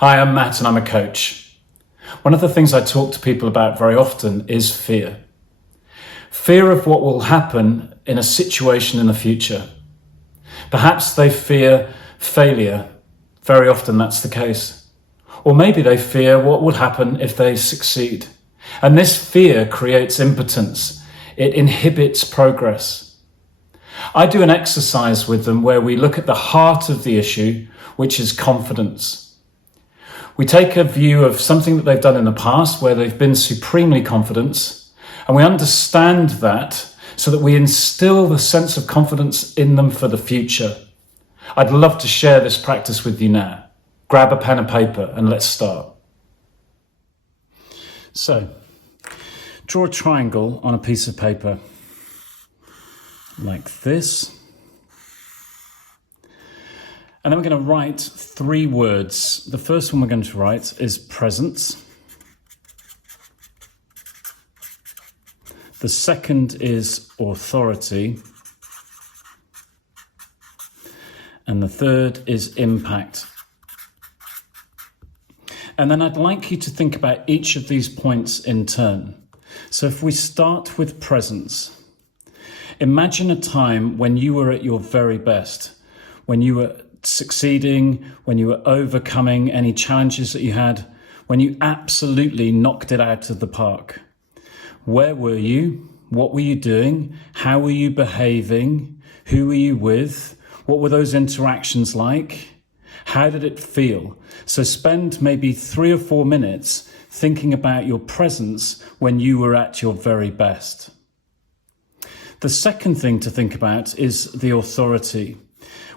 Hi, I'm Matt and I'm a coach. One of the things I talk to people about very often is fear. Fear of what will happen in a situation in the future. Perhaps they fear failure. Very often that's the case. Or maybe they fear what would happen if they succeed. And this fear creates impotence. It inhibits progress. I do an exercise with them where we look at the heart of the issue, which is confidence. We take a view of something that they've done in the past where they've been supremely confident, and we understand that so that we instill the sense of confidence in them for the future. I'd love to share this practice with you now. Grab a pen and paper and let's start. So, draw a triangle on a piece of paper like this. And then we're going to write 3 words. The first one we're going to write is presence. The second is authority. And the third is impact. And then I'd like you to think about each of these points in turn. So if we start with presence, imagine a time when you were at your very best, when you were succeeding, when you were overcoming any challenges that you had, when you absolutely knocked it out of the park. Where were you? What were you doing? How were you behaving? Who were you with? What were those interactions like? How did it feel? So spend maybe 3 or 4 minutes thinking about your presence when you were at your very best. The second thing to think about is the authority.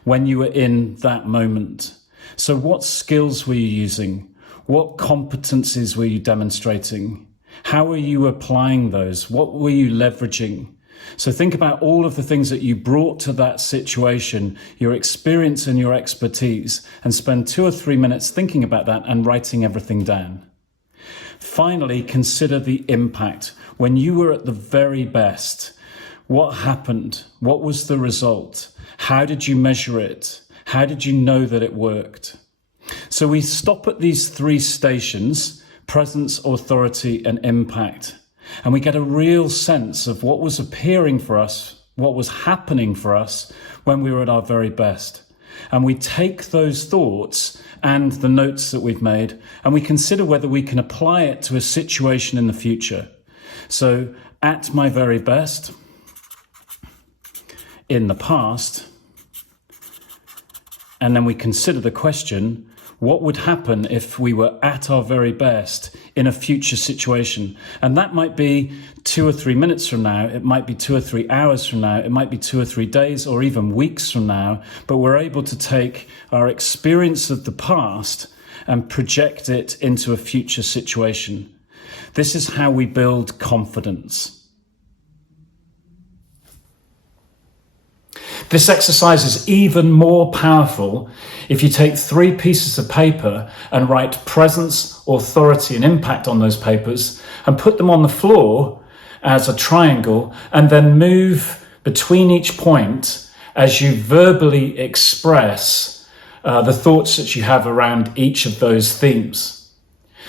When you were in that moment. So what skills were you using? What competencies were you demonstrating? How were you applying those? What were you leveraging? So think about all of the things that you brought to that situation, your experience and your expertise, and spend 2 or 3 minutes thinking about that and writing everything down. Finally, consider the impact. When you were at the very best, what happened? What was the result? How did you measure it? How did you know that it worked? So we stop at these 3 stations, presence, authority, and impact. And we get a real sense of what was appearing for us, what was happening for us when we were at our very best. And we take those thoughts and the notes that we've made, and we consider whether we can apply it to a situation in the future. So at my very best, in the past, and then we consider the question, what would happen if we were at our very best in a future situation? And that might be 2 or 3 minutes from now, it might be 2 or 3 hours from now, it might be 2 or 3 days or even weeks from now, but we're able to take our experience of the past and project it into a future situation. This is how we build confidence. This exercise is even more powerful if you take 3 pieces of paper and write presence, authority, and impact on those papers and put them on the floor as a triangle and then move between each point as you verbally express the thoughts that you have around each of those themes.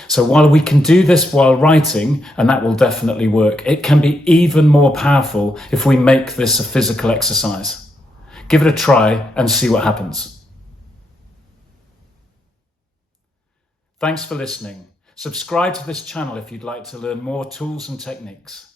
So while we can do this while writing, and that will definitely work, it can be even more powerful if we make this a physical exercise. Give it a try and see what happens. Thanks for listening. Subscribe to this channel if you'd like to learn more tools and techniques.